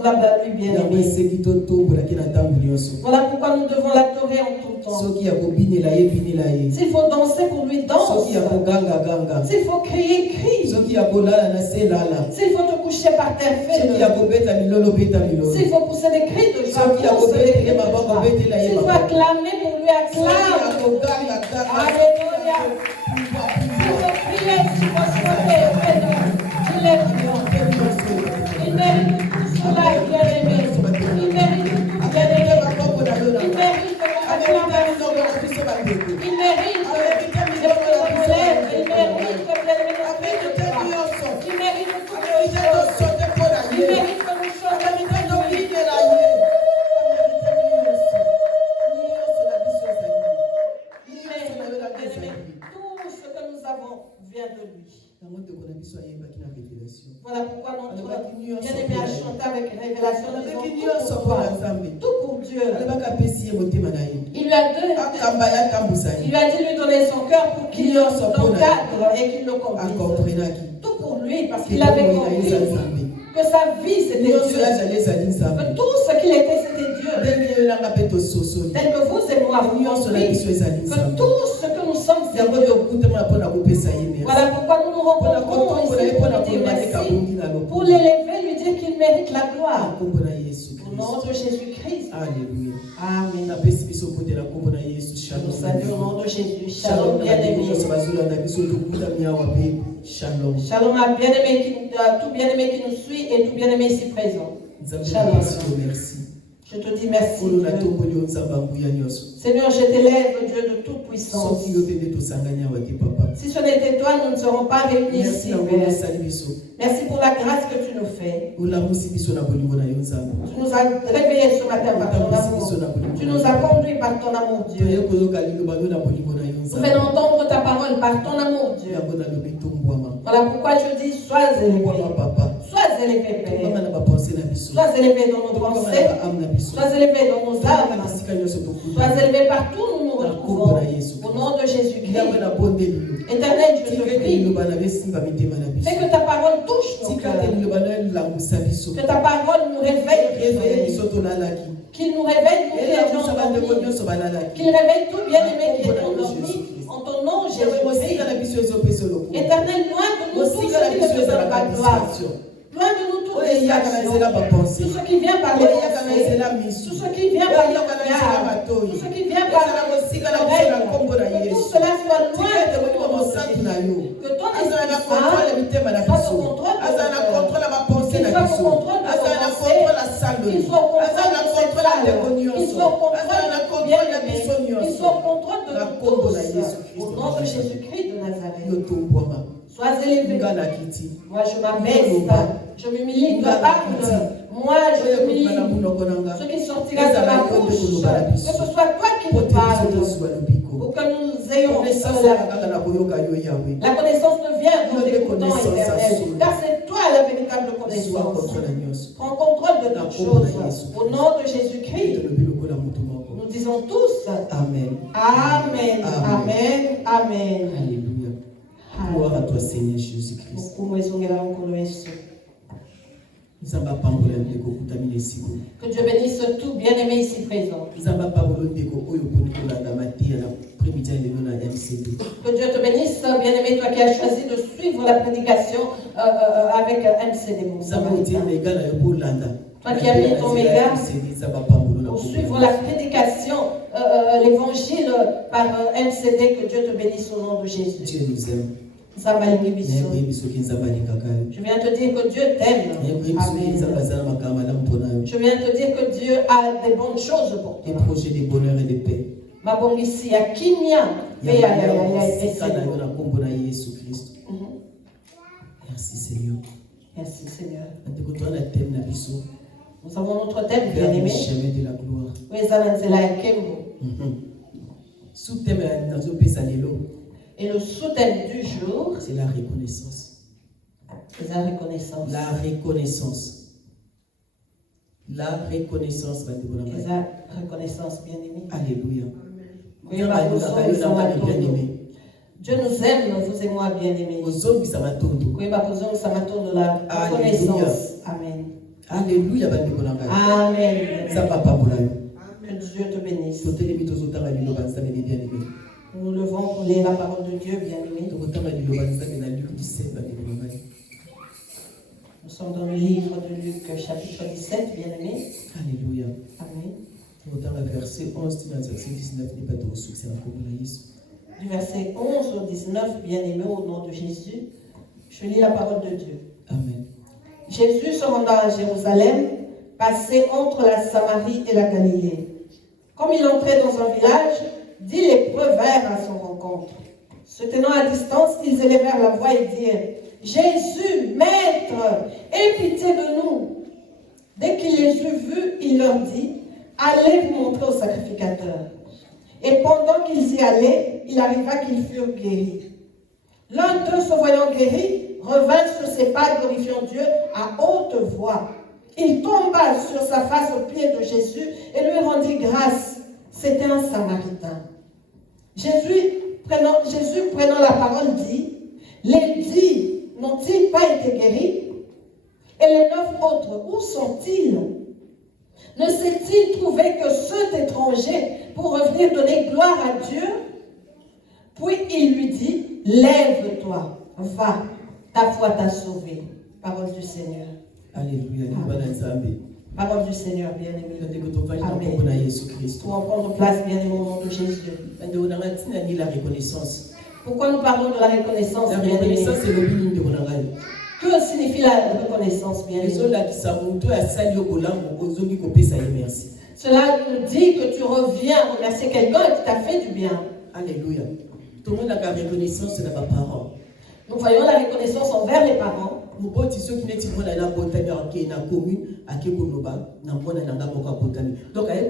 semblable à lui, bien-aimé. Voilà pourquoi nous devons l'adorer en tout temps. S'il faut danser pour lui, danse. S'il faut crier, crie. S'il faut te coucher par terre, fais-le. S'il faut pousser des cris de joie, pousse des cris de joie. S'il faut acclamer pour lui, acclame. Alléluia. S'il faut prier, s'il faut chanter, fais-le. Tu lèves-le. Il mérite tout cela, bien-aimé. Il mérite tout, bien-aimé. Il mérite que l'on acclame. Il mérite que l'on lève. Il mérite que bien-aimé nous prie de toi. Il mérite toutes les choses. Il mérite que nous chantions. Tout ce que nous avons vient de lui. Voilà pourquoi notre bien-aimé a chanté avec révélation. Tout pour Dieu. Il lui a dit de lui donner son cœur pour qu'il l'encadre et qu'il le conduise. Tout pour lui, parce qu'il avait compris que sa vie c'était Dieu. Que tout ce qu'il était c'était Dieu. Tel que vous et moi, que tout ce que nous sommes c'est Dieu. Voilà pourquoi nous nous rencontrons ici pour lui dire merci, pour l'élever, lui dire qu'il mérite la gloire. Au nom de Jésus-Christ. Alléluia. Amen. Shalom. Salut au nom de Jésus. Shalom, bien-aimé. Shalom. Shalom à bien-aimé tout bien-aimé qui nous suit et tout bien-aimé ici présent. Shalom. Merci. Je te dis merci. Seigneur, je t'élève, Dieu de toute puissance. Si ce n'était toi, nous ne serons pas réunis ici. Merci pour la grâce que tu nous fais. Tu nous as réveillés ce matin par ton amour. Tu nous as conduits par ton amour, Dieu. Nous venons entendre ta parole par ton amour, Dieu. Voilà pourquoi je dis, sois élevé. Sois élevé, Père. Sois élevé dans nos pensées. Sois élevé dans nos âmes. Sois élevé partout où nous nous retrouvons. Au nom de Jésus-Christ. Éternel, je te prie. Fais que ta parole touche nos cœurs. Que ta parole nous réveille. Qu'il nous réveille, nous qui étions endormis. Qu'il réveille tout bien-aimé qui est endormi. En ton nom, Jésus-Christ. Éternel, loin de nous tout ce qui ne te donne pas gloire. Loin de nous toute distraction. Tout ce qui vient par les pensées. Tout ce qui vient par le regard. Tout ce qui vient par l'oreille. Que tout cela soit loin de nous. Que ton esprit soit au contrôle de notre cœur. Qu'il soit au contrôle de nos pensées. Qu'il soit au contrôle de cette salle. Qu'il soit au contrôle de nos bien-aimés. Qu'il soit au contrôle de nous tous. Au nom de Jésus-Christ de Nazareth. Sois élevé. Moi je m'abaisse. Je m'humilie. Toi parle. Moi je m'humilie. Ce qui sortira de ma bouche. Que ce soit toi qui nous parles. Pour que nous ayons la connaissance devient nous écoutons éternel. Car c'est toi la véritable connaissance. Prends contrôle de toutes choses. Au nom de Jésus-Christ. Nous disons tous Amen. Amen. Amen. Amen. Alléluia. Gloire à toi, Seigneur Jésus-Christ. Que Dieu bénisse tout bien-aimé ici présent. Que Dieu te bénisse, bien-aimé, toi qui as choisi de suivre la prédication avec MCD. Toi qui as mis ton méga pour suivre la prédication, l'évangile par MCD, que Dieu te bénisse au nom de Jésus. Dieu nous aime. Je viens te dire que Dieu t'aime. Amen. Je viens te dire que Dieu a des bonnes choses pour toi. Des projets de bonheur et de paix. Merci Seigneur. Merci Seigneur. Nous avons notre thème bien-aimé. Chemin de la gloire. Et le sous-thème du jour, c'est la reconnaissance. La reconnaissance. La reconnaissance. La reconnaissance. La reconnaissance, bien-aimé. Alléluia. Dieu nous aime, vous et moi, bien-aimés. La reconnaissance. Amen. Alléluia. Amen. Que Dieu te bénisse. Nous levons pour lire la parole de Dieu, bien-aimé. Nous sommes dans le livre de Luc, chapitre 17, bien-aimé. Alléluia. Amen. Verset 11, verset 19 n'est pas trop succès du verset 11 au 19, bien-aimé, au nom de Jésus, je lis la parole de Dieu. Amen. Jésus se rendant à Jérusalem, passait entre la Samarie et la Galilée. Comme il entrait dans un village, 10 lépreux vinrent à son rencontre. Se tenant à distance, ils élevèrent la voix et dirent: Jésus, Maître, aie pitié de nous. Dès qu'il les eut vus, il leur dit: Allez vous montrer au sacrificateur. Et pendant qu'ils y allaient, il arriva qu'ils furent guéris. L'un d'eux, se voyant guéri, revint sur ses pas, glorifiant Dieu à haute voix. Il tomba sur sa face aux pieds de Jésus et lui rendit grâce. C'était un Samaritain. Jésus, prenant la parole, dit: Les 10 n'ont-ils pas été guéris? Et les 9 autres, où sont-ils? Ne s'est-il trouvé que ceux d'étrangers pour revenir donner gloire à Dieu? Puis il lui dit: Lève-toi, va, ta foi t'a sauvé. Parole du Seigneur. Alléluia. Parole du Seigneur, bien-aimé. Amen. Pour en prendre place, bien-aimé, au nom de Jésus. La reconnaissance. Pourquoi nous parlons de la reconnaissance, bien-aimé? La reconnaissance, c'est le but de que signifie la reconnaissance, bien-aimé? Cela nous dit que tu reviens remercier quelqu'un qui t'a fait du bien. Alléluia. Tout le monde a la reconnaissance de nos parents. Nous voyons la reconnaissance envers les parents. Donc, il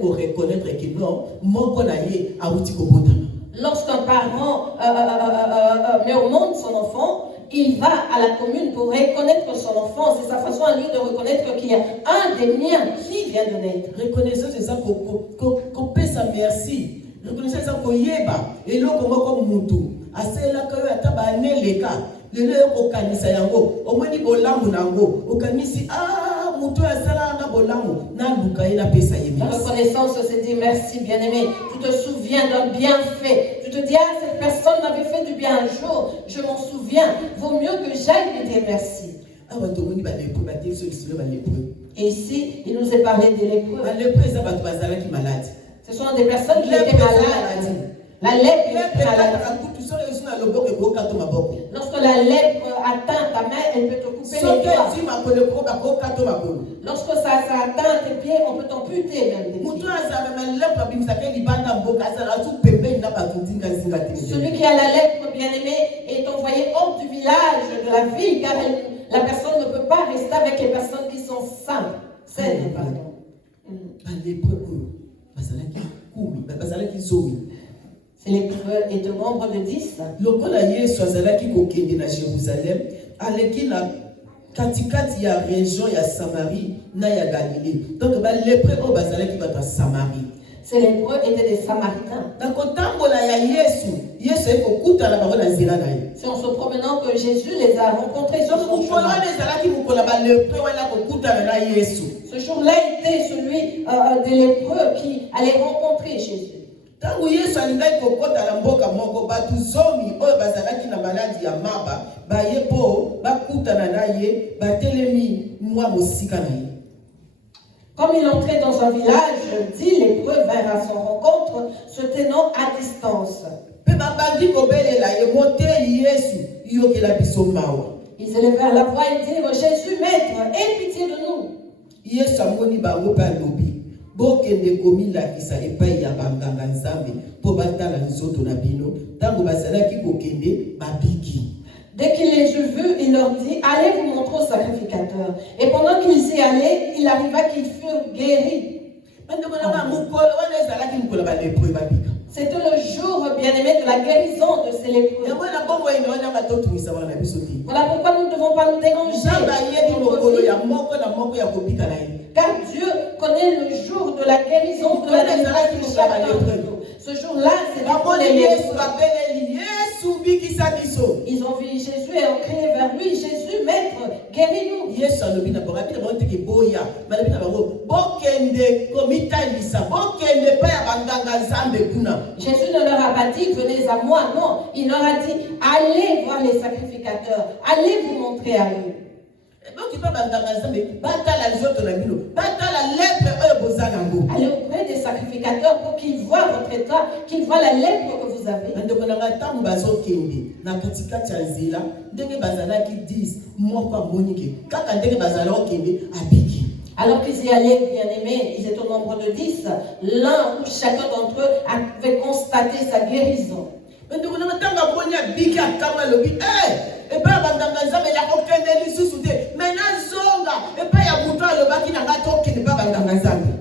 faut reconnaître que non, lorsqu'un parent met au monde son enfant, il va à la commune pour reconnaître son enfant. C'est sa façon à lui de reconnaître qu'il y a un des miens qui vient de naître. Reconnaissance, c'est ça qu'on peut sa merci. Reconnaissance, c'est ça qu'on y est bas. Et là, comme Moutou. Assez là, quand il y a tabané les cas. Le lieu au kanisa yango. Au moins, il y a nango. Au kanisi, ah, Moutou a sala na bolamu. Na luka ina pesa yemi. La reconnaissance, c'est dire merci, bien-aimé. Tu te souviens d'un bienfait. Tu te dis, ah, cette personne m'avait fait du bien un jour. Je m'en souviens. Vaut mieux que j'aille lui dire merci. Et ici, il nous est parlé des lépreux. Ce sont des personnes qui étaient malades. La lèpre est malade. Lorsque la lèpre atteint ta main, elle peut te couper les doigts. Lorsque ça atteint tes pieds, on peut t'amputer même des pieds. Celui qui a la lèpre, bien-aimé, est envoyé hors du village, de la ville, car la personne ne peut pas rester avec les personnes qui sont saines. Pardon. C'est lépreux et de nombre de 10. Lokola Yesu azalaki kokende na Jérusalem, aleki na katikati ya région ya Samarie na ya Galilée. Donc ba lépreux o bazalaki bata Samarie. Ces lépreux étaient des Samaritains. Na kotambola ya Yesu ekokuta na bango na nzela na ye. C'est en se promenant que Jésus les a rencontrés sur son chemin. Ce jour-là était celui des lépreux qui allait rencontrer Jésus. Tangu Yesu alingaki kokota na mboka moko batu zomi oyo bazalaki na maladi ya maba baye po bakutana na ye batelemi mwa mosika na ye. Comme il entrait dans un village, 10 lépreux vinrent à son rencontre, se tenant à distance. Pe babandi kobelela ye moteli Yesu yokela biso mawa. Ils élevèrent la voix et dirent: Jésus, Maître, aie pitié de nous. Yesu amoni bango pe alobi bokende komilakisa epai ya banganga nzambe po batala nzoto na bino tango bazalaki kokende babiki. Dès qu'il les eut vus, il leur dit: Allez vous montrer au sacrificateur. Et pendant qu'ils y allaient, il arriva qu'ils furent guéris. C'était le jour, bien-aimé, de la guérison de ces lépreux. Voilà pourquoi nous ne devons pas nous déranger. Car Dieu connaît le jour de la guérison, de la délivrance de chacun. Ce jour-là, c'est pour les lépreux. Ils ont vu Jésus et ont crié vers lui, Jésus, maître, guéris-nous. Jésus ne leur a pas dit, venez à moi, non. Il leur a dit, allez voir les sacrificateurs, allez vous montrer à eux. Allez auprès des sacrificateurs pour qu'ils voient votre état, qu'ils voient la lèpre que vous avez. Alors qu'ils y allaient, bien-aimés, ils étaient au nombre de 10, l'un ou chacun d'entre eux avait constaté sa guérison.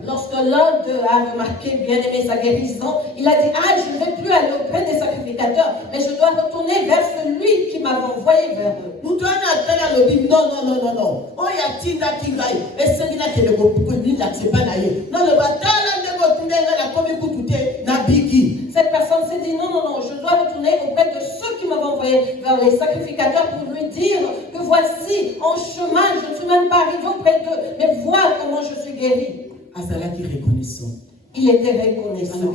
Lorsque l'un d'eux a remarqué, bien-aimé, sa guérison, il a dit, ah, je ne vais plus aller auprès des sacrificateurs, mais je dois retourner vers celui qui m'avait envoyé vers eux. Cette personne s'est dit, non, je dois retourner auprès de ceux qui m'avaient envoyé vers les sacrificateurs pour lui dire que voici, en chemin, je ne suis même pas arrivé auprès d'eux, mais vois comment je suis guéri. Il était reconnaissant.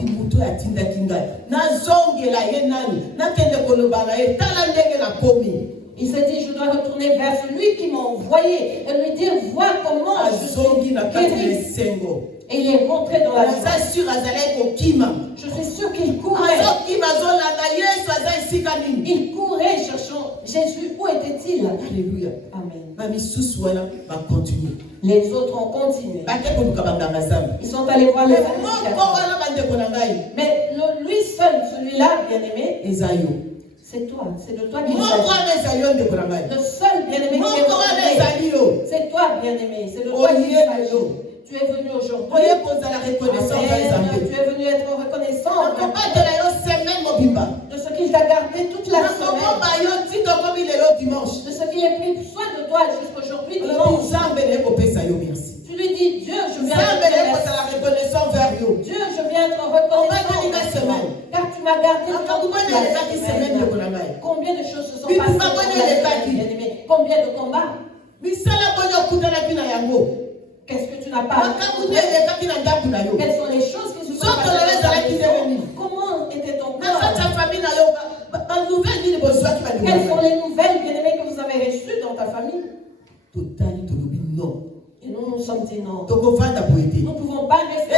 Il s'est dit, je dois retourner vers celui qui m'a envoyé et lui dire, vois comment je suis guéri. Et il est rentré dans la joie. Je suis sûr qu'il courait. Il courait cherchant Jésus. Où était-il? Alléluia. Amen. Les autres ont continué. Ils sont allés voir les sacrificateurs. Mais lui seul, celui-là, bien-aimé, c'est toi, c'est de toi qu'il s'agit. Le seul bien-aimé qui est retourné, c'est toi, bien-aimé, c'est de toi qu'il s'agit. Tu es venu aujourd'hui. Tu es venu être reconnaissant de ce qu'il t'a gardé toute la semaine. De ce qu'il a pris soin de toi jusqu'aujourd'hui. Tu lui dis, Dieu, je viens être reconnaissant. Car tu m'as gardé toute la semaine. Combien de choses se sont passées? Combien de combats? Qu'est-ce que tu n'as pas? Quelles sont les choses qui se sont passées? Comment était ton corps? Quelles sont les nouvelles, bien-aimées, que vous avez reçues dans ta famille? Et nous nous sommes dit non. Nous ne pouvons pas rester.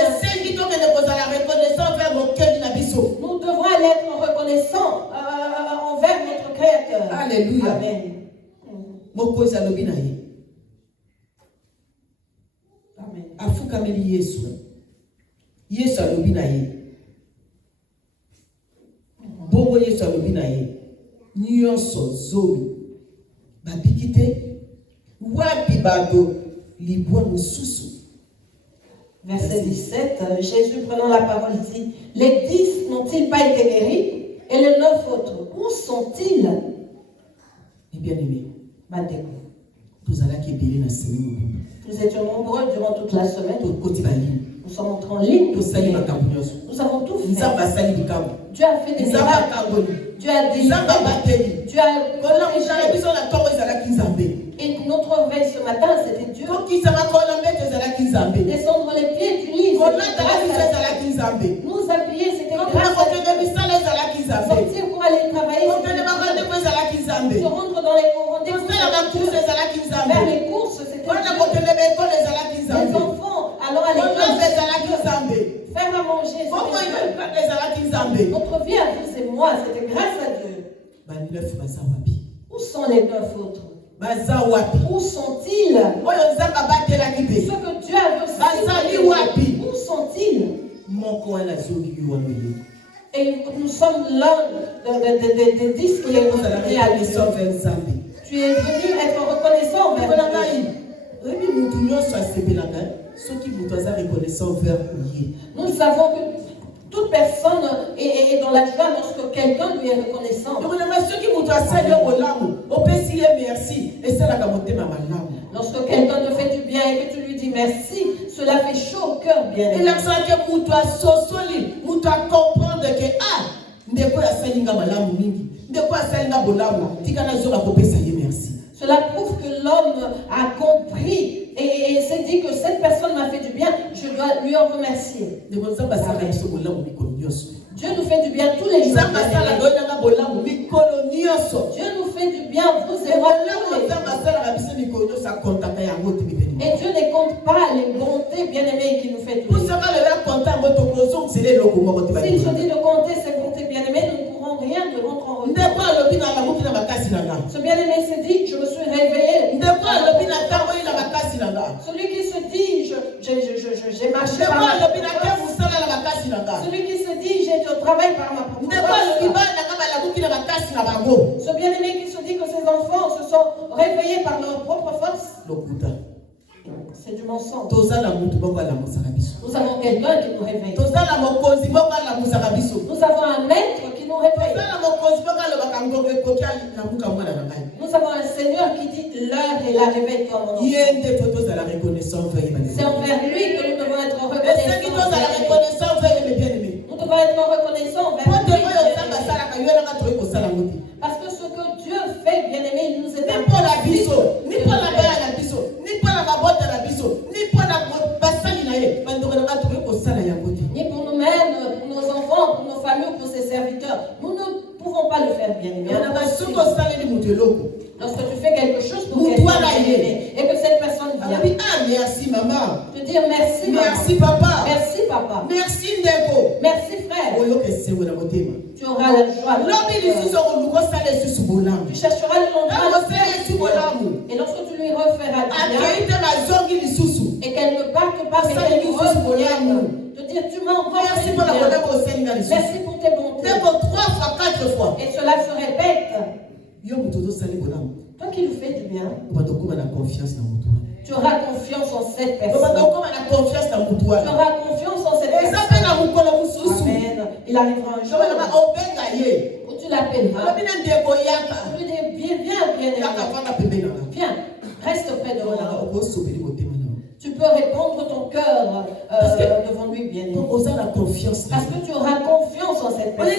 Nous devons aller être reconnaissants envers notre Créateur. Alléluia. Amen. Afukameli Yesu. Yesu alobi na ye. Bongo Yesu alobi na ye. Nyonso zomi. Babikite. Wapi bato libwa mususu. Verset 17, Jésus prenant la parole dit, les 10 n'ont-ils pas été guéris? Et les 9 autres, où sont-ils? Et bien aimé. Bandeko. Nous étions nombreux durant toute la semaine. Nous sommes entrés en ligne. Nous avons tout fait. Dieu a fait des miracles. Dieu a délivré. Dieu a corrigé. Et notre veille ce matin, c'était Dieu. Descendre les pieds du lit. Nous appuyer, c'était grâce à Dieu. Sortir pour aller travailler. Se rendre dans les rendez-vous. Vers les courses, c'était Dieu. Les enfants, alors à l'école. Faire à manger, c'était notre vie à vous et moi, c'était grâce à Dieu. Où sont les 9 autres? Où sont-ils? Ce que Dieu a veut, où sont-ils? Et nous sommes l'un des 10 qui est revenu à Dieu. Tu es venu être reconnaissant vers Dieu. Nous savons que toute personne est dans la joie lorsque quelqu'un lui est reconnaissant. Lorsque quelqu'un te fait du bien et que tu lui dis merci, cela fait chaud au cœur, bien. Cela prouve que l'homme a compris et s'est dit que cette personne m'a fait du bien, je dois lui en remercier. Dieu nous fait du bien tous les jours. Dieu nous fait du bien, vous et moi. Et Dieu ne compte pas les bontés bien-aimées qu'il nous fait tous les jours. S'il se dit de compter ses bontés bien-aimées, nous ne pourrons rien de rendre en retour. Ce bien-aimé se dit, je me suis réveillé. Celui qui se dit, j'ai marché par ma propre. Celui qui se dit, j'ai au travail par ma propre. Ce bien-aimé qui se dit que ses enfants se sont réveillés par leur propre force. C'est du mensonge. Nous avons quelqu'un qui nous réveille. Nous avons un maître qui nous réveille. Nous avons un Seigneur qui dit l'heure est la réveille-toi mon enfant. C'est envers lui que nous devons être reconnaissants. Nous devons être reconnaissants envers lui. Parce que ce que Dieu fait, bien-aimé, il nous est ni pour nous-mêmes, pour nos enfants, pour nos familles, pour ses serviteurs. Nous ne pouvons pas le faire, bien-aimé. Lorsque tu fais quelque chose pour quelqu'un et que cette personne vient, merci maman, te dire merci maman, merci papa, merci papa, merci Ndeko, merci frère, tu auras la joie. Tu chercheras le lendemain et lorsque tu lui referas du bien et qu'elle ne parte pas mais qu'elle te dire tu m'as encore fait du bien. Merci pour tes bontés. 3 fois, 4 fois. Et cela se répète. Toi qui lui fais du bien, tu auras confiance en cette personne. Tu auras confiance en cette personne. Amen. Il arrivera un jour où tu l'appelleras. Tu lui dis viens, viens, reste près de moi. Tu peux répandre ton cœur devant lui, bien aimé. Parce que tu auras confiance en cette personne.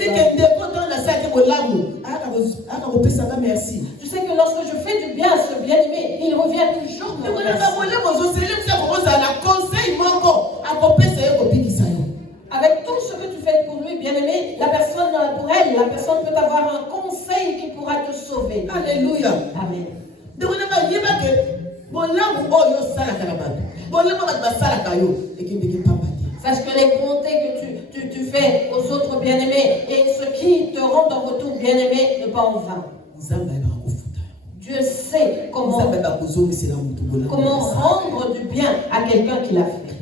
Tu sais que lorsque je fais du bien à ce bien-aimé, il revient toujours me remercier. Avec tout ce que tu fais pour lui, bien-aimé, la personne peut avoir un conseil qui pourra te sauver. Alléluia. Amen. Sache que les bontés que tu fais aux autres bien-aimés et ce qui te rendent en retour bien-aimé ne pas en vain. Dieu sait comment rendre du bien à quelqu'un qui l'a fait.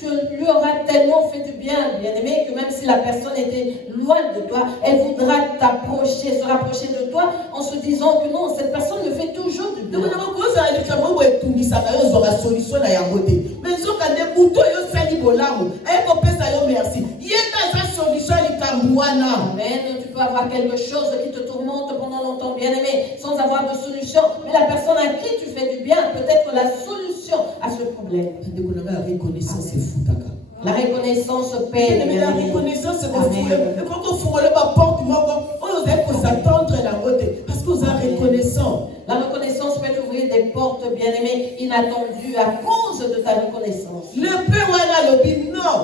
Tu lui auras tellement fait du bien, bien-aimé, que même si la personne était loin de toi, elle voudra se rapprocher de toi en se disant que non, cette personne me fait toujours du bien. Amen. Tu peux avoir quelque chose qui te tourmente pendant longtemps, bien-aimé, sans avoir de solution. Mais la personne à qui tu fais du bien peut être la solution à ce problème. La reconnaissance paie. La reconnaissance c'est quand on fourre la porte, on doit s'attendre la beauté parce que vous êtes reconnaissant. La reconnaissance peut ouvrir des portes, bien-aimées, inattendues à cause de ta reconnaissance. Le père a le non.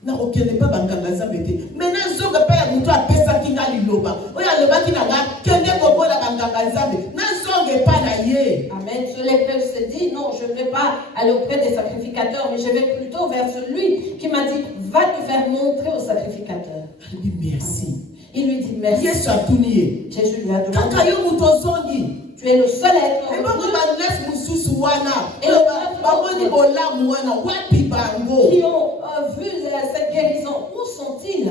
Na okende pas banganga zambete maintenant zoga pa ya mutu apesa kinga liloba oya loba kinanga kende kobola banganga zambe na zoge pa na ye. Amen. Ce lépreux se dit non, je ne vais pas aller auprès des sacrificateurs, mais je vais plutôt vers celui qui m'a dit va te faire montrer au sacrificateur. Il dit merci. Il lui dit merci. Jésus a tout nié. Jésus lui a demandé. Kaka yo mutu zongi. Tu es le seul être. Et qui ont vu cette guérison. Où sont-ils?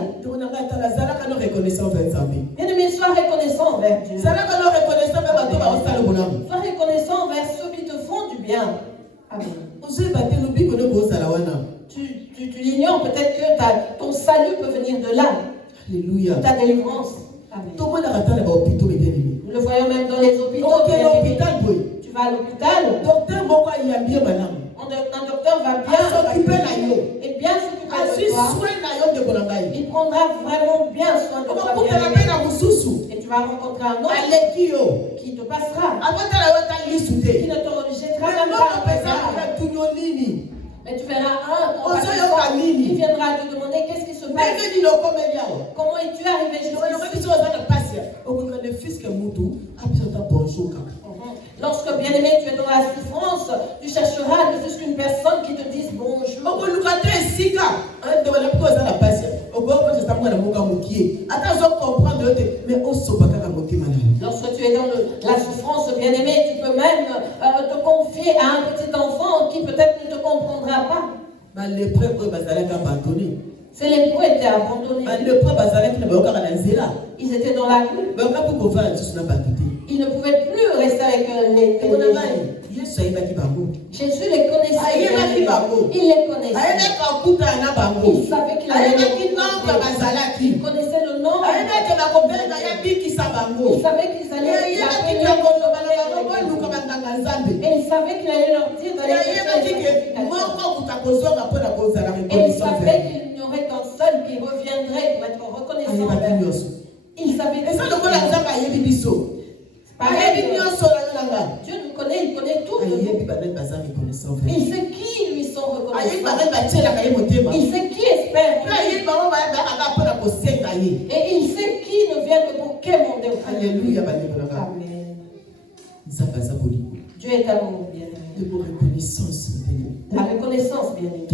Bien-aimé, sois reconnaissant envers Dieu. Sois reconnaissant envers ceux qui te font du bien. Amen. Tu l'ignores, peut-être que ton salut peut venir de là. Alléluia. Ta délivrance. Amen. Nous le voyons même dans les hôpitaux. Tu vas à l'hôpital. Un docteur va bien s'occuper et bien s'occuper de toi. Il prendra vraiment bien soin de toi. Et tu vas rencontrer un autre qui te passera, qui ne te rejettera même pas. Mais tu verras qui viendra te demander qu'est-ce qui se passe. Comment es-tu arrivé jusqu'ici? Lorsque, bien aimé, tu es dans la souffrance, tu chercheras ne fût qu'une personne qui te dise bonjour. Lorsque tu es dans la souffrance, bien aimé, tu peux même te confier à un petit enfant qui peut-être ne te comprendra pas. Ces lépreux étaient abandonnés. Ils étaient dans la rue. Ils ne pouvaient plus rester avec les Jésus les connaissait. Il les connaissait. Il savait qu'il allait les rencontrer. Il connaissait le nom. Il savait qu'ils allaient et il savait qu'il allait leur dire d'aller chercher les et il savait qu'il n'y aurait qu'un seul qui reviendrait pour être reconnaissant. Il savait que Dieu nous connaît, il connaît tout. Il sait qui lui sont reconnaissants. Il sait qui espère. Et il sait qui ne vient que pour quémander. Alléluia. Amen. Dieu est amour, bien-aimé. La reconnaissance, bien-aimé.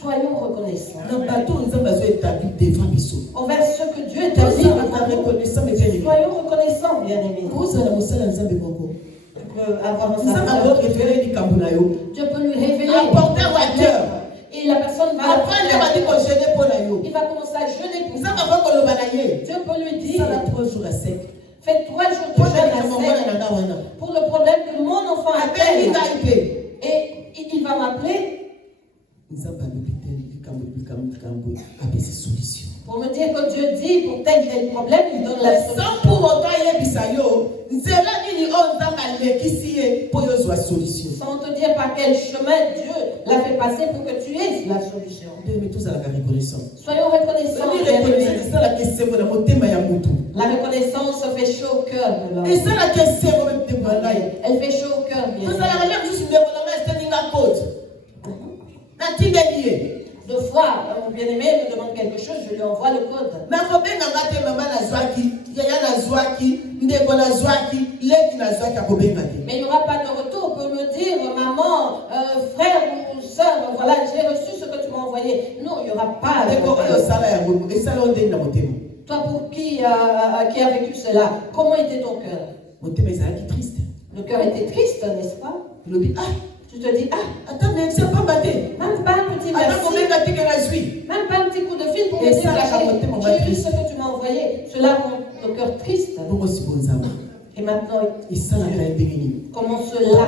Soyons reconnaissants. Envers ce que Dieu établit. Soyons reconnaissants, bien-aimés. Tu peux avoir un serviteur. Dieu peut lui révéler. Et la personne va il va commencer à jeûner pour ça. Dieu peut lui dire fais 3 jours de jeûne à sec pour le problème de mon enfant à terre. Et il va m'appeler pour me dire que Dieu dit pour tel problème, il donne la solution. Sans pour autant sans te dire par quel chemin Dieu l'a fait passer pour que tu aies la solution. Soyons reconnaissants. La reconnaissance fait chaud au cœur de l'homme. Elle fait chaud au cœur. Deux fois, mon bien-aimé me demande quelque chose, je lui envoie le code. Mais il n'y aura pas de retour pour me dire, maman, frère ou soeur, voilà, j'ai reçu ce que tu m'as envoyé. Non, il n'y aura pas de retour. Toi, pour qui a vécu cela, comment était ton cœur? Le cœur était triste, n'est-ce pas? Tu te dis, attends, mais c'est pas battu. Même pas un petit merci. Même pas un petit coup de fil pour me dire, j'ai vu ce que tu m'as envoyé. Cela rend le cœur triste. Et maintenant, comment cela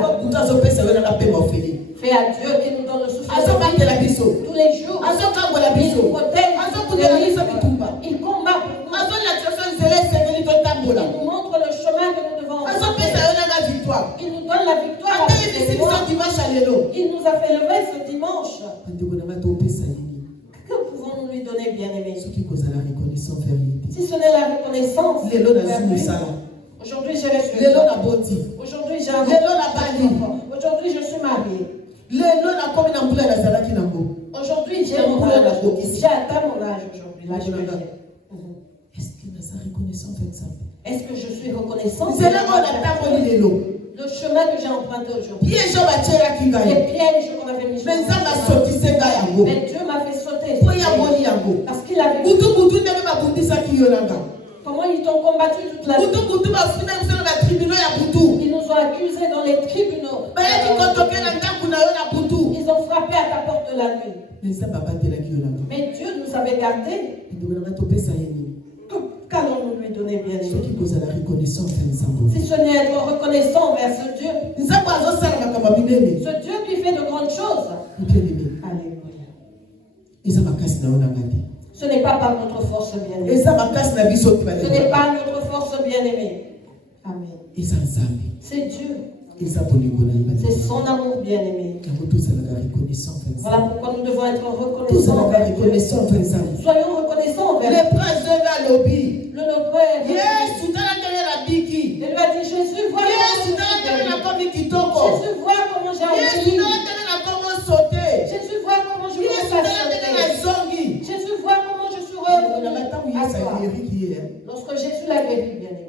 fait à Dieu qui nous donne le souffle tous les jours. Il nous protège, il combat pour nous. Il nous montre le chemin que nous devons faire. Il nous donne la victoire. Il nous a fait lever ce dimanche. Que pouvons-nous lui donner, bien-aimé? Si ce n'est la reconnaissance. Aujourd'hui j'ai reçu. Aujourd'hui j'ai un aujourd'hui je suis mariée. Aujourd'hui j'ai atteint mon âge aujourd'hui. Est-ce que je suis reconnaissant? Le chemin que j'ai emprunté aujourd'hui. Les pièges qu'on avait mis sur moi. Mais Dieu m'a fait sauter. Parce qu'il avait vu. Comment ils t'ont combattu toute la vie. Ils nous ont accusés dans les tribunaux. Ils ont frappé à ta porte de la nuit. Mais Dieu nous avait gardés. Qu'allons-nous lui donner, bien aimé? Si ce n'est être reconnaissant envers ce Dieu. Ce Dieu qui fait de grandes choses. Alléluia. Ce n'est pas par notre force bien-aimée. Ce n'est pas notre force bien-aimée. Amen. C'est Dieu. C'est son amour bien-aimé. Voilà pourquoi nous devons être reconnaissants envers Dieu. Soyons reconnaissants envers Dieu. Le Père. Il lui a dit, Jésus, vois comment Jésus, vois comment j'ai agi. Jésus, vois comment je me fais sauter. Jésus, vois comment je suis revenu à toi. Lorsque Jésus l'a guéri, bien-aimé.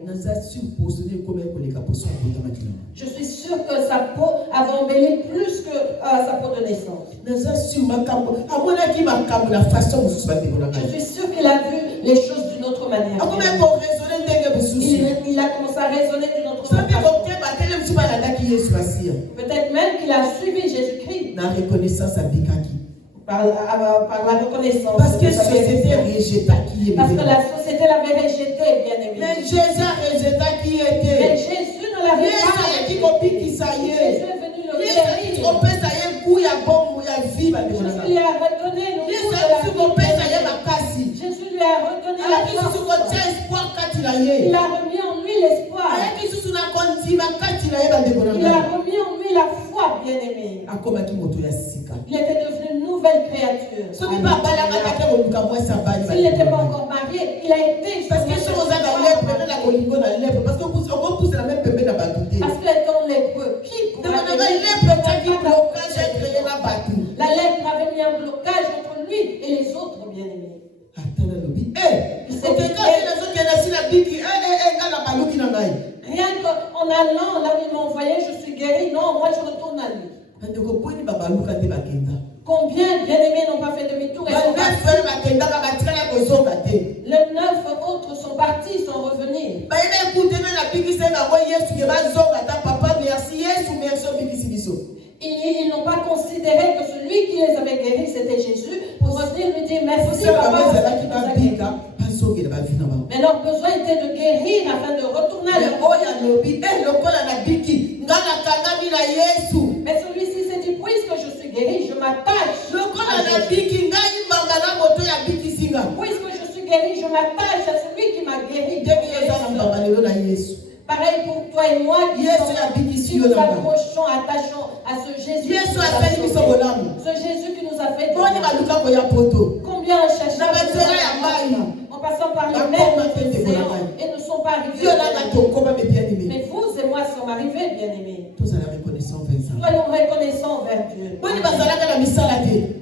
Je suis sûr que sa peau avait embelli plus que sa peau de naissance. Je suis sûr qu'il a vu les choses d'une autre manière. Il a commencé à raisonner d'une autre manière. Peut-être même qu'il a suivi Jésus-Christ. Par la reconnaissance. Parce que la société l'avait rejeté, bien aimé. Mais Jésus a rejeté qui était. Mais Jésus ne l'avait pas. Jésus est venu le guérir. Jésus lui a redonné le goût de la vie. Jésus lui a redonné la force. Il a remis en lui l'espoir. Il a remis en lui la foi, bien aimé. Il était devenu une nouvelle créature. S'il n'était pas encore marié, il a été. Parce que étant lépreux, qui la lèpre avait mis un blocage entre lui et les autres bien-aimés. Rien qu'en allant là où il m'a envoyé, je suis guéri. Non, moi je retourne à lui. Combien bien-aimés n'ont pas fait demi-tour et sont partis? Les 9 autres sont partis, sont revenus. Ils n'ont pas considéré que celui qui les avait guéris, c'était Jésus, pour revenir lui dire merci, papa. Mais leur besoin était de guérir afin de retourner à leur mais celui-ci s'est dit, puisque je suis guéri, je m'attache. Puisque je suis guéri, je m'attache à celui qui m'a guéri. Pareil pour toi et moi qui nous accrochons, attachons à ce Jésus. Ce Jésus qui nous a fait. Combien cherchent en passant par les mers et ne sont pas arrivés. Mais vous et moi sommes arrivés, bien-aimés. Soyons reconnaissants envers Dieu.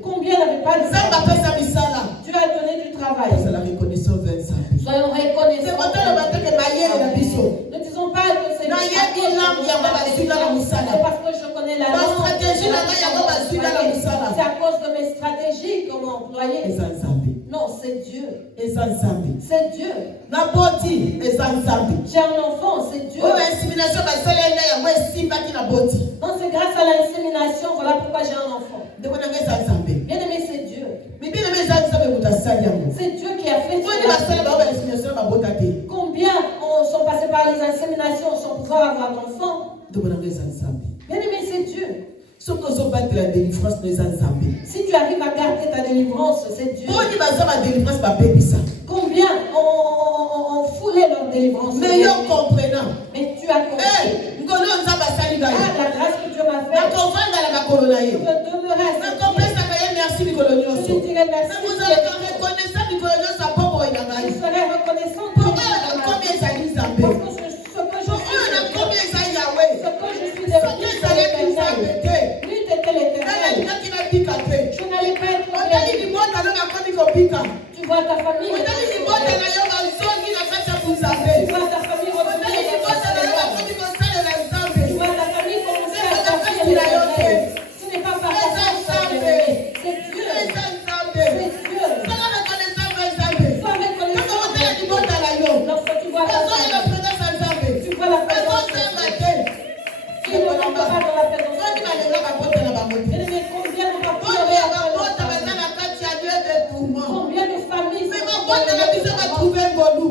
Combien n'avaient pas de travail? Dieu a donné du travail. Soyons reconnaissants. Ne disons pas que c'est parce que je connais la langue. C'est à cause de mes stratégies qu'on m'a employé. Non, c'est Dieu. C'est Dieu. J'ai un enfant, c'est Dieu. Non, c'est grâce à l'insémination, voilà pourquoi j'ai un enfant. Bien aimé, c'est Dieu. C'est Dieu qui a fait ça. Combien sont passés par les inséminations sans pouvoir avoir d'enfant? Bien aimé, c'est Dieu. Si tu arrives à garder ta délivrance, c'est Dieu. Combien ont foulé leur délivrance? Mais tu as compris. La grâce que Dieu m'a faite. Je demeurerai. Je lui dirai merci. Je serai reconnaissant pour ce que je suis devenu. Lui était l'éternel. Je n'allais pas être tu vois ta famille. Tu vois ta famille revenir. Tu vois ta famille commencer à t'appeler l'éternel. Ce n'est pas par ta force, c'est Dieu. C'est Dieu. Sois reconnaissant. Lorsque tu vois ta famille, tu vois la présence de Dieu. Ils ne rentrent pas dans la présence de Dieu. Et combien n'ont pas pleuré après le travail? Combien de familles sont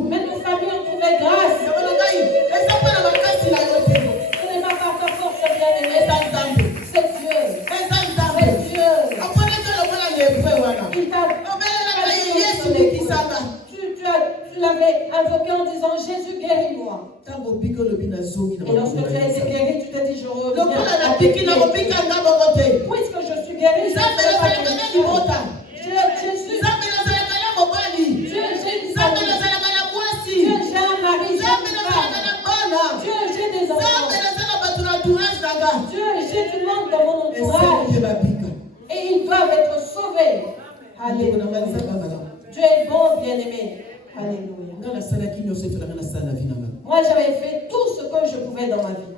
mais nos familles ont trouvé grâce. Ce n'est pas par ta force, bien-aimé. C'est Dieu. C'est Dieu. Il t'a Tu l'avais invoqué en disant Jésus guéris-moi. Et lorsque tu as été guéri, tu t'es dit je reviens. Puisque je suis guéri, je ne pas Dieu, Jésus. Dieu, j'ai un mari. Dieu, j'ai des enfants. Dieu, j'ai du monde dans mon entourage. Et ils doivent être sauvés. Alléluia. Dieu est bon, bien-aimé. Alléluia. Moi, j'avais fait tout ce que je pouvais dans ma vie.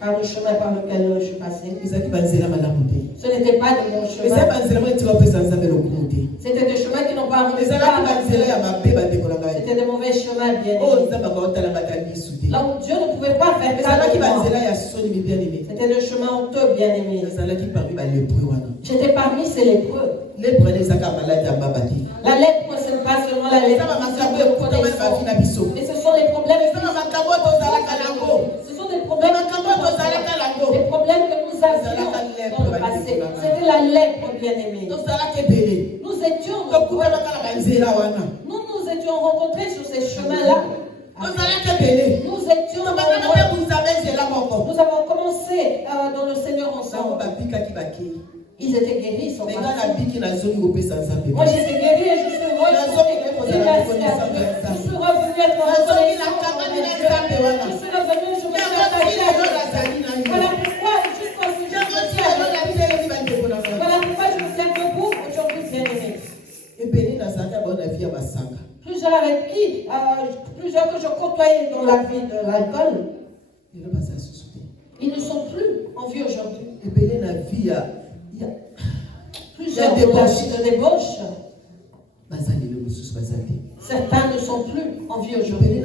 Par le chemin par lequel je suis passé. Ce n'était pas de mon chemin. C'était des chemins qui n'ont pas rendu. C'était des mauvais chemins, bien-aimés. Là où Dieu ne pouvait pas faire ça. C'était le chemin honteux, bien-aimé. J'étais parmi ces lépreux. La lèpre, ce n'est pas seulement la lèpre. Mais ce sont les problèmes. Ce sont des problèmes. Les problèmes que nous avions dans le passé. C'était la lèpre, bien-aimée. Nous étions rencontrés sur ces chemins-là. Nous étions nous avons commencé dans le Seigneur ensemble. Ils étaient guéris, ils sont partis. Moi j'étais guéri et je suis revenu. Je suis revenu être reconnaissant. Je suis revenu, je me suis attaché à Dieu. Voilà pourquoi jusqu'au sujet voilà pourquoi je me tiens debout aujourd'hui, bien-aimé. Plusieurs avec qui, plusieurs que je côtoyais dans la vie de l'alcool, ils ne sont plus en vie aujourd'hui. Plusieurs de la vie de débauche. Certains ne sont plus en vie aujourd'hui.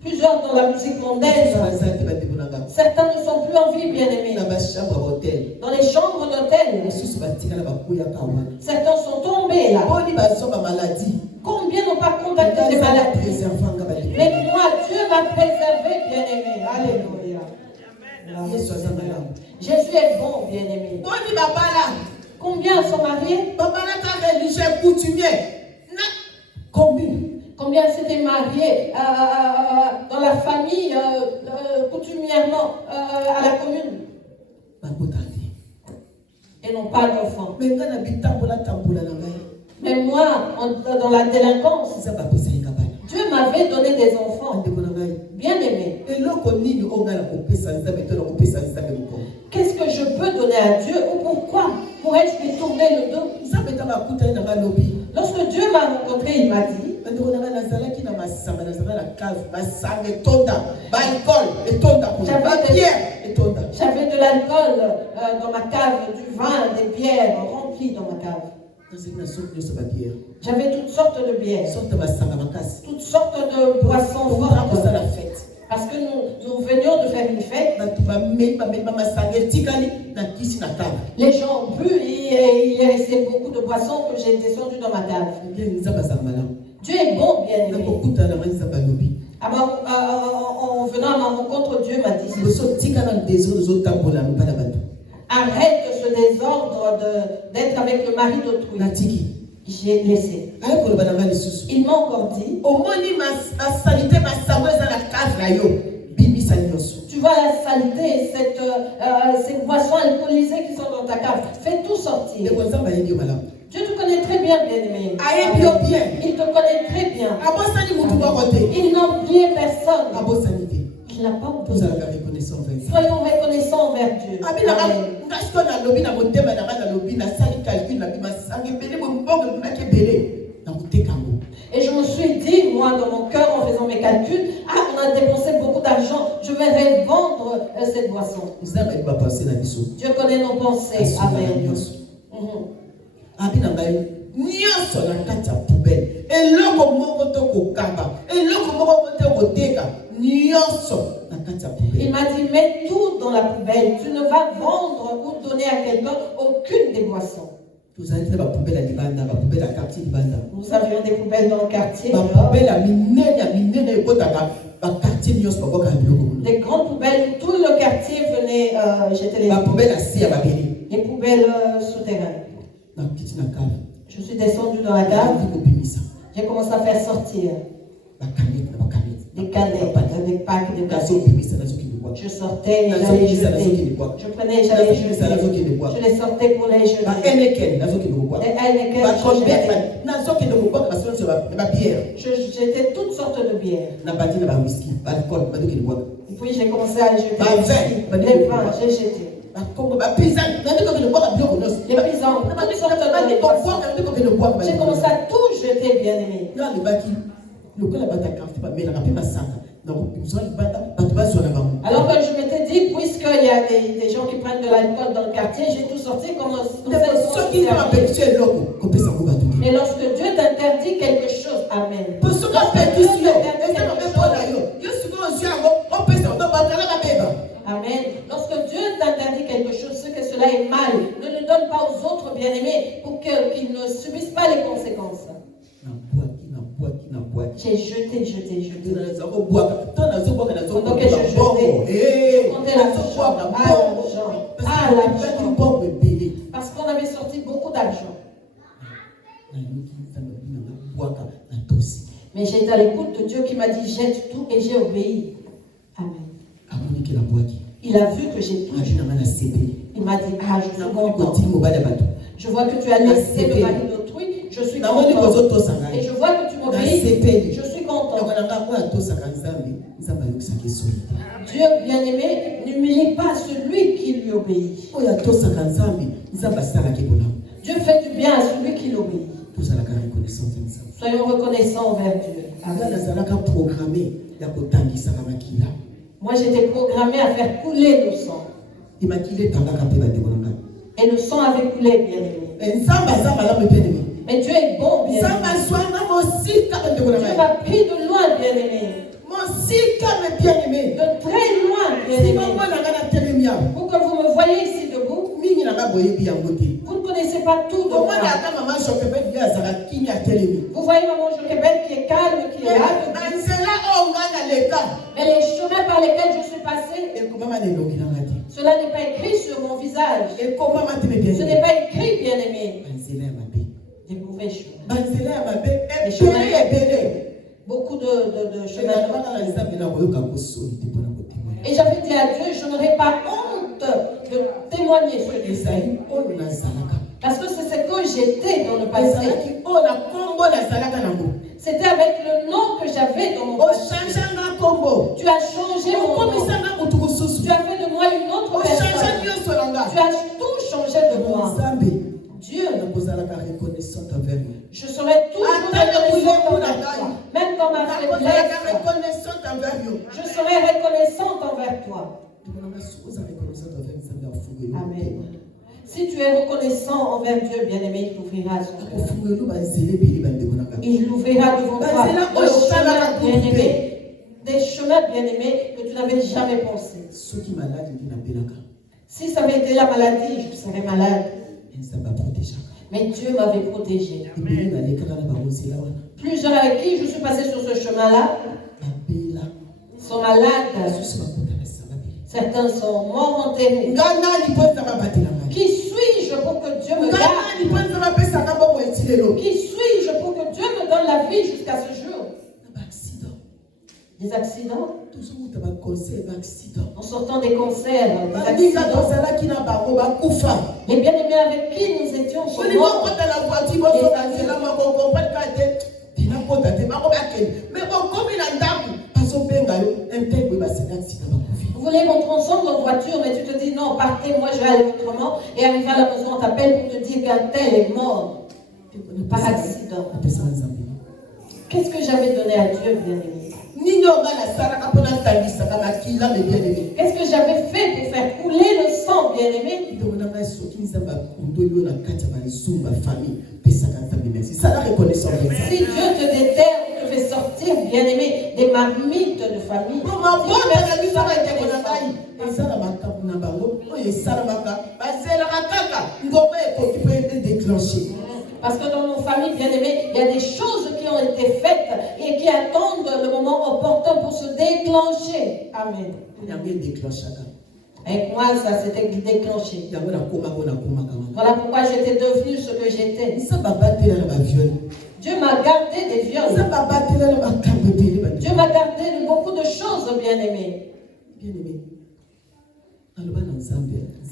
Plusieurs dans la musique mondaine. Certains ne sont plus en vie, bien-aimés. Dans les chambres d'hôtel. Certains sont tombés là. Combien n'ont pas contacté des maladies? Mais moi, Dieu m'a préservé, bien-aimé. Alléluia. Jésus est bon, bien-aimé. Combien sont mariés? Combien s'étaient mariés dans la famille, coutumièrement, à la commune? Et n'ont pas d'enfants. Mais moi, dans la délinquance, Dieu m'avait donné des enfants. Bien-aimés. Qu'est-ce que je peux donner à Dieu ou pourquoi pourrais-je lui tourner le dos? Lorsque Dieu m'a rencontré, il m'a dit j'avais de l'alcool dans ma cave, du vin, des bières remplies dans ma cave. J'avais toutes sortes de bières, toutes sortes de boissons fortes. Parce que nous venions de faire une fête. Les gens ont bu et il est resté beaucoup de boissons que j'ai descendu dans ma cave. Dieu est bon, bien aimé. En venant à ma rencontre, Dieu m'a dit arrête ce désordre d'être avec le mari d'autrui. J'ai laissé. Il m'a encore dit tu vois la saleté, ces boissons alcoolisées qui sont dans ta cave, fais tout sortir. Dieu te connaît très bien, bien-aimé. Il te connaît très bien. Il n'a oublié personne. Il n'a pas oublié. Soyons reconnaissants envers Dieu. Et je me suis dit, moi, dans mon cœur, en faisant mes calculs, on a dépensé beaucoup d'argent, je vais revendre cette boisson. Dieu connaît nos pensées. Amen. Il m'a dit, mets tout dans la poubelle. Tu ne vas vendre ou donner à quelqu'un aucune des boissons. Nous avions des poubelles dans le quartier. Des grandes poubelles, tout le quartier venait jeter les poubelles souterraines. Je suis descendu dans la cave. J'ai commencé à faire sortir des canettes, des packs de canettes. Je sortais et j'allais jeter. Je prenais et j'allais jeter. Je les sortais pour les jeter. Je jetais toutes sortes de bières. Et puis j'ai commencé à jeter les vins, j'ai jeté. Les pisans, toutes sortes de boissons. J'ai commencé à tout jeter, bien aimé. Alors que je m'étais dit, puisqu'il y a des gens qui prennent de l'alcool dans le quartier, j'ai tout sorti comme mais lorsque Dieu t'interdit quelque chose, amen. Amen. Lorsque Dieu t'interdit quelque chose, c'est que cela est mal. Ne le donne pas aux autres, bien-aimés, pour qu'ils ne subissent pas les conséquences. J'ai jeté. Pendant que je jetais, je comptais l'argent. Parce qu'on avait sorti beaucoup d'argent. Mais j'étais à l'écoute de Dieu qui m'a dit jette tout et j'ai obéi. Amen. Il a vu que j'ai tout. Il m'a dit je suis content. Je vois que tu as laissé le mari d'autrui. Je suis content. Et je vois que tu m'obéis. Je suis content. Dieu bien-aimé n'humilie pas celui qui lui obéit. Dieu fait du bien à celui qui l'obéit. Soyons reconnaissants envers Dieu. Moi j'étais programmé à faire couler le sang. Et le sang avait coulé, bien-aimé. Mais Dieu est bon, bien-aimé. Dieu m'a pris de loin, bien-aimé. De très loin, bien-aimé. Pour que vous me voyez ici debout, vous ne connaissez pas tout de moi. Vous voyez maman Jochebed qui est calme, qui est là. Mais les chemins par lesquels je suis passé, cela n'est pas écrit sur mon visage. Ce n'est pas écrit, bien-aimé. Des mauvais chemins. Des chemins. Beaucoup de chemins. Et j'avais dit à Dieu, je n'aurais pas honte de témoigner sur Isaïe. Parce que c'est ce que j'étais dans le passé. C'était avec le nom que j'avais dans mon passé. Tu as changé mon nom. Tu as fait de moi une autre personne. Tu as tout changé de moi. Dieu, je serai toujours reconnaissante envers toi. Même dans ma faiblesse, je serai reconnaissante envers toi. Amen. Si tu es reconnaissant envers Dieu, bien-aimé, il t'ouvrira son cœur. Il l'ouvrira devant toi des chemins bien-aimés que tu n'avais jamais pensé. Si ça avait été la maladie, je serais malade. Mais Dieu m'avait protégé. Plusieurs avec qui je suis passé sur ce chemin-là sont malades. Certains sont morts enterrés. Qui suis-je pour que Dieu me garde? Qui suis-je pour que Dieu me donne la vie jusqu'à ce jour? Des accidents. En sortant des concerts, des accidents. Les bien-aimés avec qui nous étions sont morts. Vous voulez rentrer ensemble en voiture, mais tu te dis non, partez, moi je vais aller autrement. Et arrivé à la maison, on t'appelle pour te dire qu'un tel est mort par accident. Qu'est-ce que j'avais donné à Dieu, bien-aimé? Qu'est-ce que j'avais fait pour faire couler le sang, bien-aimé? Si Dieu te déterre, te fait sortir, bien-aimé, des marmites de famille, parce que dans nos familles, bien-aimés, il y a des choses qui ont été faites et qui attendent le moment opportun pour se déclencher. Amen. Avec moi, ça s'était déclenché. Voilà pourquoi j'étais devenu ce que j'étais. Dieu m'a gardé des viols. Dieu m'a gardé de beaucoup de choses, bien-aimé.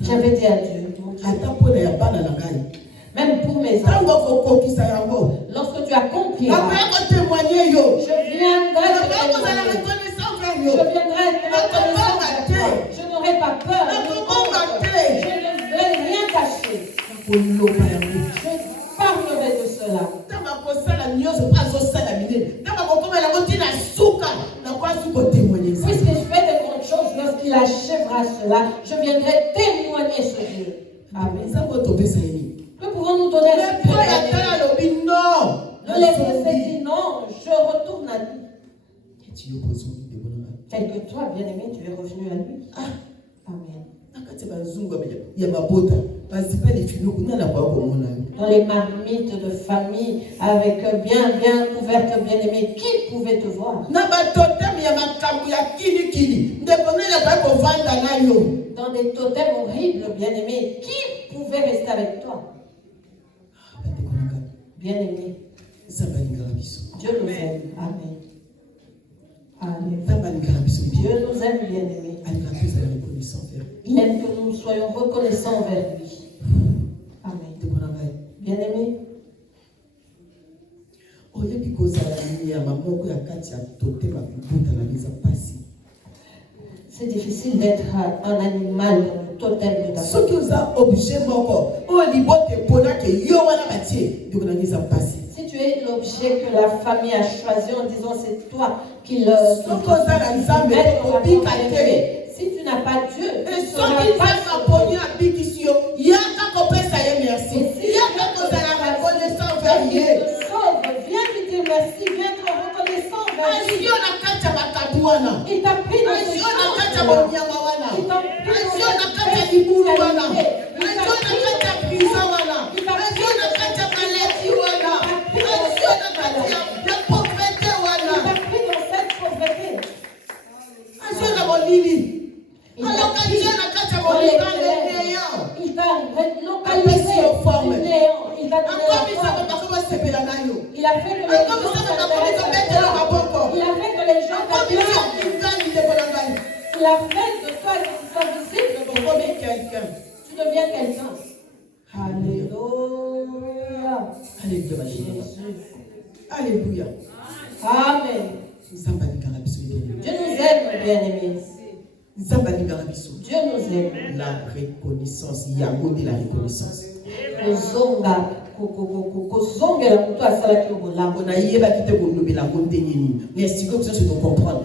J'avais dit à Dieu, même pour mes enfants, lorsque tu accompliras, je viendrai te je n'aurai pas peur. Je ne vais rien cacher. Je parlerai de cela. Puisque je fais de grandes choses, lorsqu'il achèvera cela, je viendrai témoigner ce Dieu. Amen. Que pouvons-nous donner à ce Dieu? Le Léviathan dit non, je retourne à lui. Tel que toi, bien-aimé, tu es revenu à lui. Amen. Dans les marmites de famille, avec bien couvertes, bien-aimé, qui pouvait te voir? Dans des totems horribles, bien-aimé, qui pouvait rester avec toi? Bien-aimé, Dieu nous aime. Amen. Amen. Dieu nous aime, bien-aimé. Il aime que nous soyons reconnaissants envers lui. Amen. Bien-aimé. C'est difficile d'être un animal dans le totem de ta famille. Si tu es l'objet que la famille a choisi en disant c'est toi qui le si tu n'as pas Dieu, tu ne seras pas sauvé. Viens lui dire merci, viens être reconnaissant vers lui. Il t'a pris dans ce champ. Il t'a pris dans cette pauvreté. Il t'a localisé au néant. Il t'a donné la forme. Il a fait que les gens Il a fait de toi que tu sois visible. Tu deviens quelqu'un. Alléluia. Alléluia. Amen. Dieu nous aime, bien-aimés. Dieu nous aime. La reconnaissance, il y a mot de la reconnaissance.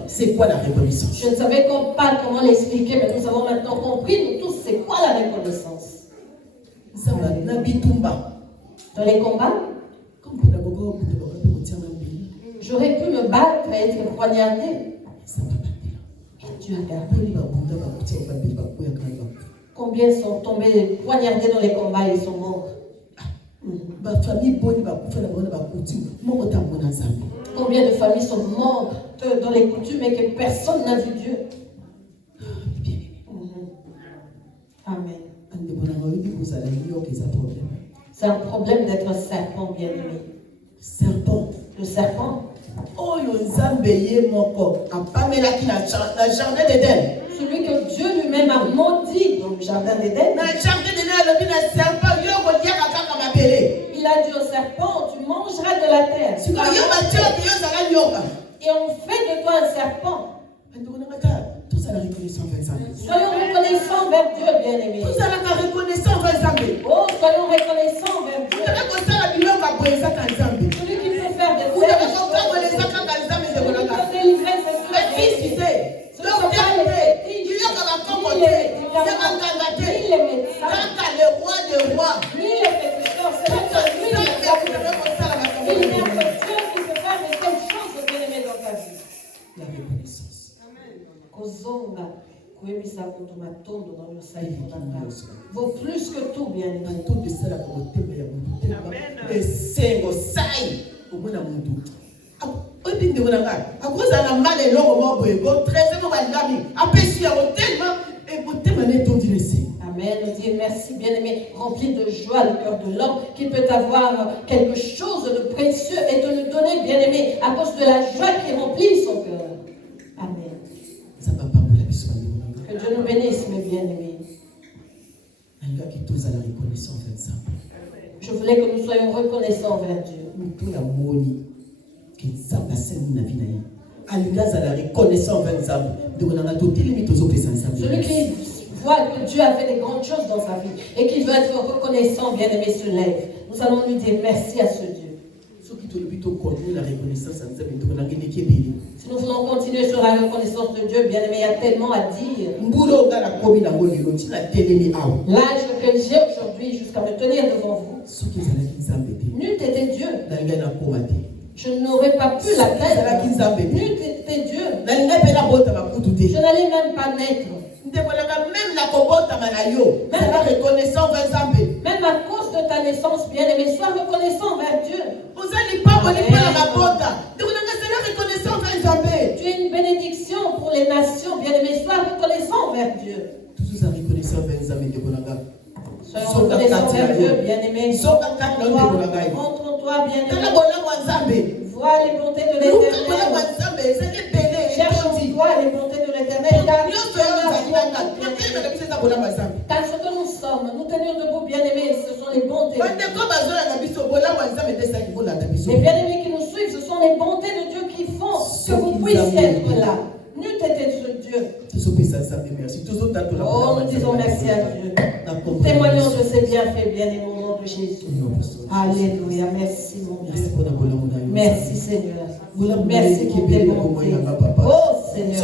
C'est quoi la reconnaissance? Je ne savais pas comment l'expliquer, mais nous avons maintenant compris, nous tous, c'est quoi la reconnaissance? Dans les combats, j'aurais pu me battre et être poignardé. Dieu a gardé. Combien sont tombés poignardés dans les combats et ils sont morts? Combien de familles sont mortes dans les coutumes et que personne n'a vu Dieu? Amen. C'est un problème d'être un serpent, bien-aimé. Serpent. Le serpent. Celui que Dieu lui-même a maudit dans le jardin d'Éden. Il a dit au serpent, tu mangeras de la terre. Et on fait de toi un serpent. Soyons reconnaissants vers Dieu, bien-aimés. Oh, soyons reconnaissants vers Dieu. Celui qui peut faire des choses. Celui qui peut délivrer ses soucis. Ce ne sont pas les fétiches, ni les médecins, ni les féticheurs. C'est lui qui peut faire. Il n'y a que Dieu qui peut faire de telles choses, bien-aimés, dans ta vie. La reconnaissance. Kozonga, kuemisa muntu matondo na yosaidi vaut plus que tout, bien-aimé. Amen. On dit merci, bien-aimé, rempli de joie le cœur de l'homme qui peut avoir quelque chose de précieux et de le donner, bien-aimé, à cause de la joie qui remplit son cœur. Amen. Que Dieu nous bénisse, mes bien-aimés. Je voulais que nous soyons reconnaissants envers Dieu. Celui qui voit que Dieu a fait des grandes choses dans sa vie et qui veut être reconnaissant, bien-aimé, se lève. Nous allons lui dire merci à ce Dieu. Si nous voulons continuer sur la reconnaissance de Dieu, bien-aimé, il y a tellement à dire. L'âge que j'ai aujourd'hui jusqu'à me tenir devant vous, n'eût été Dieu, je n'aurais pas pu la tête. N'eût été Dieu, je n'allais même pas naître. Même à cause de ta naissance, bien-aimé, sois reconnaissant envers Dieu. Tu es une bénédiction pour les nations, bien-aimé, sois reconnaissant envers Dieu. Soyons reconnaissants envers Dieu, bien-aimé. Montre en toi, bien-aimé. Vois les bontés de l'Éternel. Cherche en toi les bontés de l'Éternel. Car ce que nous sommes, nous tenir debout, bien-aimés, ce sont les bontés. Les bien-aimés qui nous suivent, ce sont les bontés de Dieu qui font que vous puissiez être là. N'eût été ce Dieu. Oh, nous disons merci à Dieu. Témoignons de ses bienfaits, bien-aimés, au nom de Jésus. Alléluia. Merci, mon Dieu. Merci, Seigneur. Merci pour tes bontés. Oh, Seigneur.